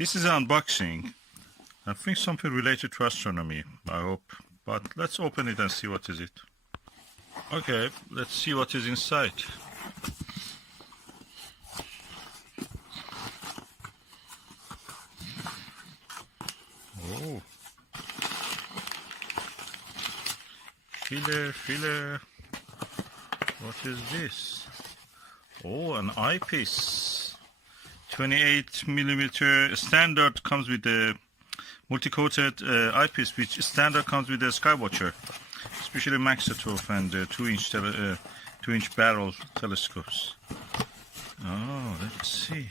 This is an unboxing. I think something related to astronomy, I hope. But let's open it and see what is it. Okay, let's see what is inside. Oh. Filler. What is this? Oh, an eyepiece. 28mm standard comes with the multi-coated eyepiece, which standard comes with the Skywatcher, especially Maxvision and 2-inch barrel telescopes. Oh, let's see.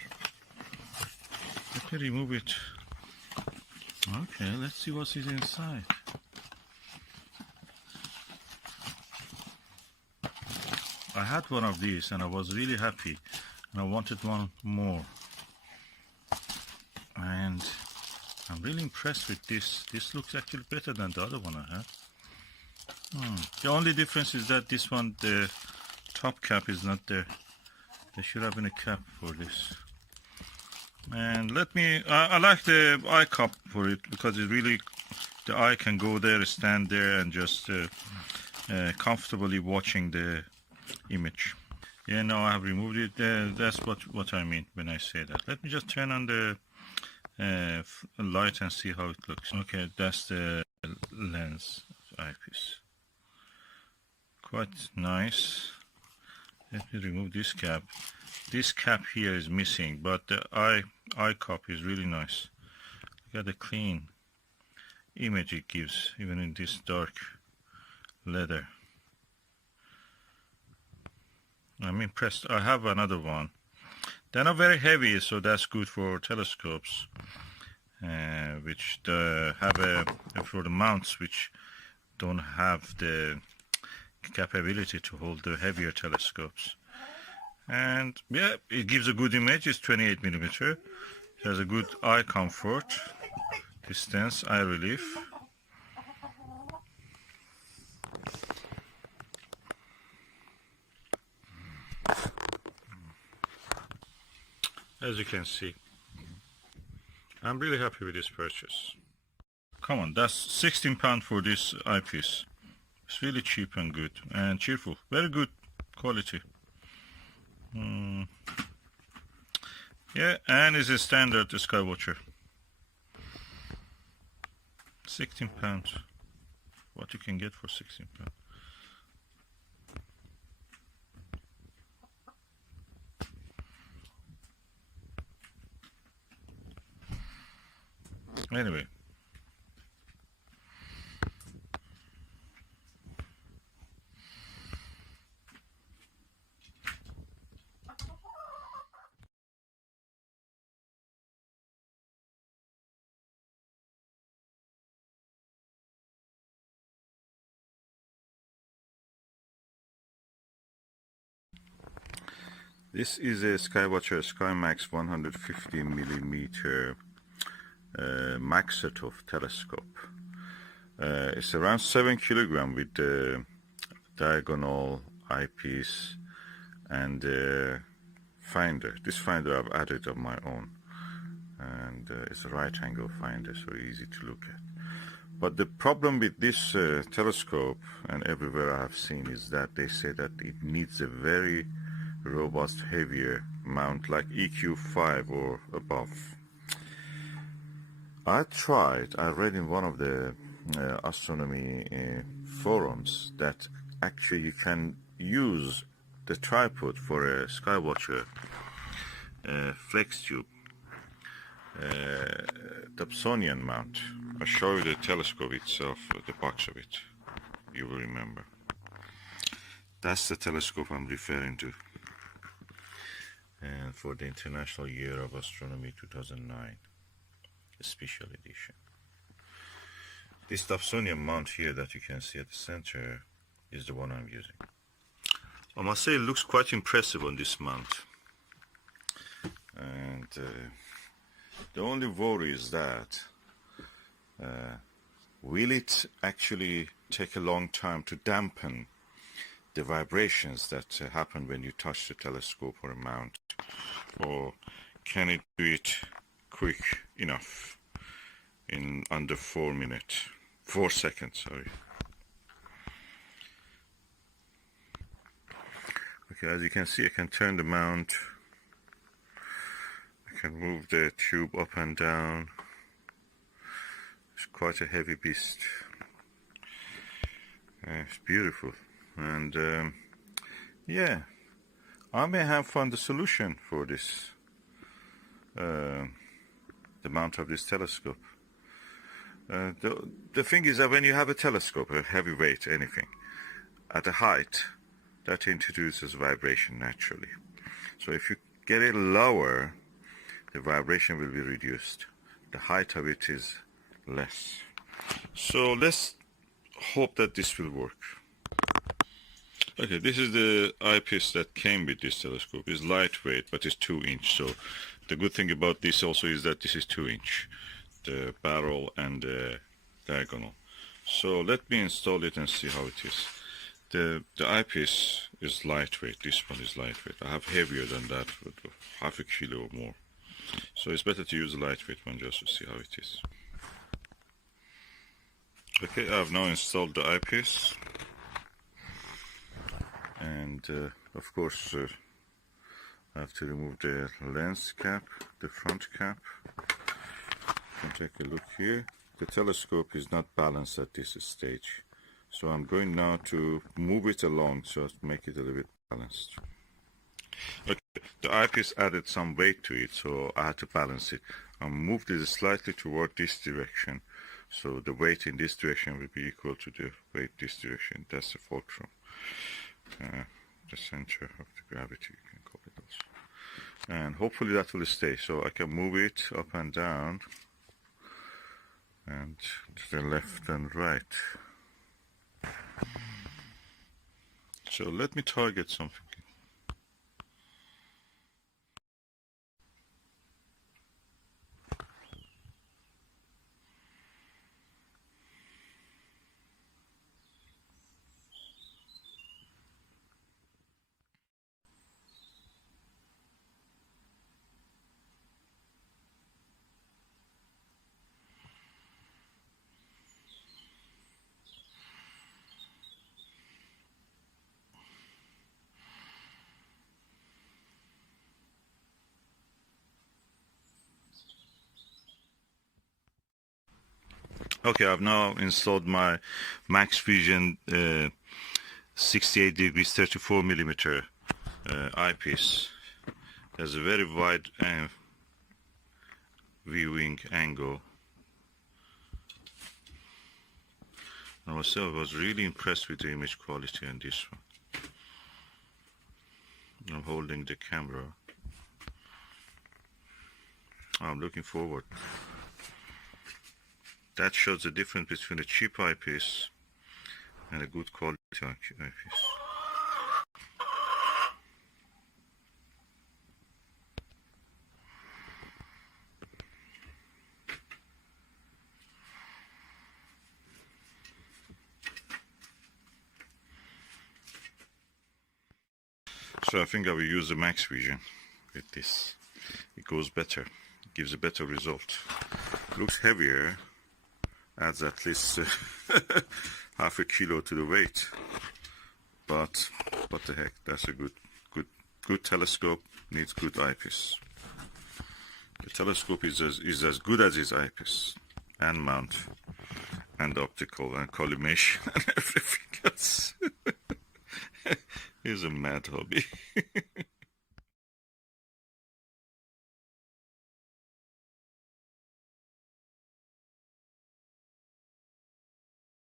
Let me remove it. Okay, let's see what is inside. I had one of these and I was really happy, and I wanted one more. And I'm really impressed with this. This looks actually better than the other one I had. The only difference is that this one, the top cap is not there. There should have been a cap for this. And I like the eye cup for it, because it really, the eye can go there, stand there, and just comfortably watching the image. Yeah, now I have removed it. That's what I mean when I say that. Let me just turn on the light and see how it looks. Okay, that's the lens eyepiece. Quite nice. Let me remove this cap. This cap here is missing, but the eye cup is really nice. Look at the clean image it gives, even in this dark leather. I'm impressed. I have another one. They're not very heavy, so that's good for telescopes, which have for the mounts which don't have the capability to hold the heavier telescopes. And yeah, it gives a good image. It's 28mm. It has a good eye comfort, distance, eye relief. As you can see, I'm really happy with this purchase. Come on, that's £16 for this eyepiece. It's really cheap and good and cheerful. Very good quality. Yeah, and it's a standard Skywatcher. £16. What you can get for £16. Anyway, this is a Skywatcher SkyMax 150mm Maxvision telescope. It's around 7 kilograms with the diagonal eyepiece and finder. This finder I've added on my own, and it's a right angle finder, so easy to look at. But the problem with this telescope, and everywhere I have seen, is that they say that it needs a very robust, heavier mount like EQ5 or above. I read in one of the astronomy forums that actually you can use the tripod for a Skywatcher flex tube Dobsonian mount. I'll show you the telescope itself, the box of it. You will remember. That's the telescope I'm referring to. And for the International Year of Astronomy 2009, a special edition. This Dobsonian mount here that you can see at the center is the one I'm using. I must say it looks quite impressive on this mount. And the only worry is that will it actually take a long time to dampen the vibrations that happen when you touch the telescope or a mount, or can it do it quick enough in under 4 seconds, sorry. Okay, as you can see, I can turn the mount. I can move the tube up and down. It's quite a heavy beast. It's beautiful, and yeah, I may have found the solution for this, the mount of this telescope. The thing is that when you have a telescope, a heavy weight, anything, at a height, that introduces vibration naturally. So if you get it lower, the vibration will be reduced. The height of it is less. So let's hope that this will work. Okay, this is the eyepiece that came with this telescope. It's lightweight, but it's 2-inch. So the good thing about this also is that this is 2-inch, the barrel and the diagonal. So let me install it and see how it is. The eyepiece is lightweight. This one is lightweight. I have heavier than that, with half a kilo or more. So it's better to use a lightweight one just to see how it is. Okay, I've now installed the eyepiece, and of course I have to remove the lens cap, the front cap. You can take a look here. The telescope is not balanced at this stage, so I'm going now to move it along so as to make it a little bit balanced. Okay, the eyepiece added some weight to it, so I had to balance it. I moved it slightly toward this direction, so the weight in this direction will be equal to the weight this direction. That's the fulcrum, the center of the gravity, you can call it also. And hopefully that will stay, so I can move it up and down, and to the left and right. So let me target something. Okay, I've now installed my Maxvision 68 degrees 34 millimeter eyepiece. There's a very wide viewing angle. I was really impressed with the image quality on this one. I'm holding the camera. I'm looking forward. That shows the difference between a cheap eyepiece and a good quality eyepiece. So I think I will use the Maxvision with this. It goes better. It gives a better result. Looks heavier. Adds at least half a kilo to the weight, but what the heck, that's a good telescope. Needs good eyepiece. The telescope is as good as its eyepiece and mount and optical and collimation and everything else. It's a mad hobby.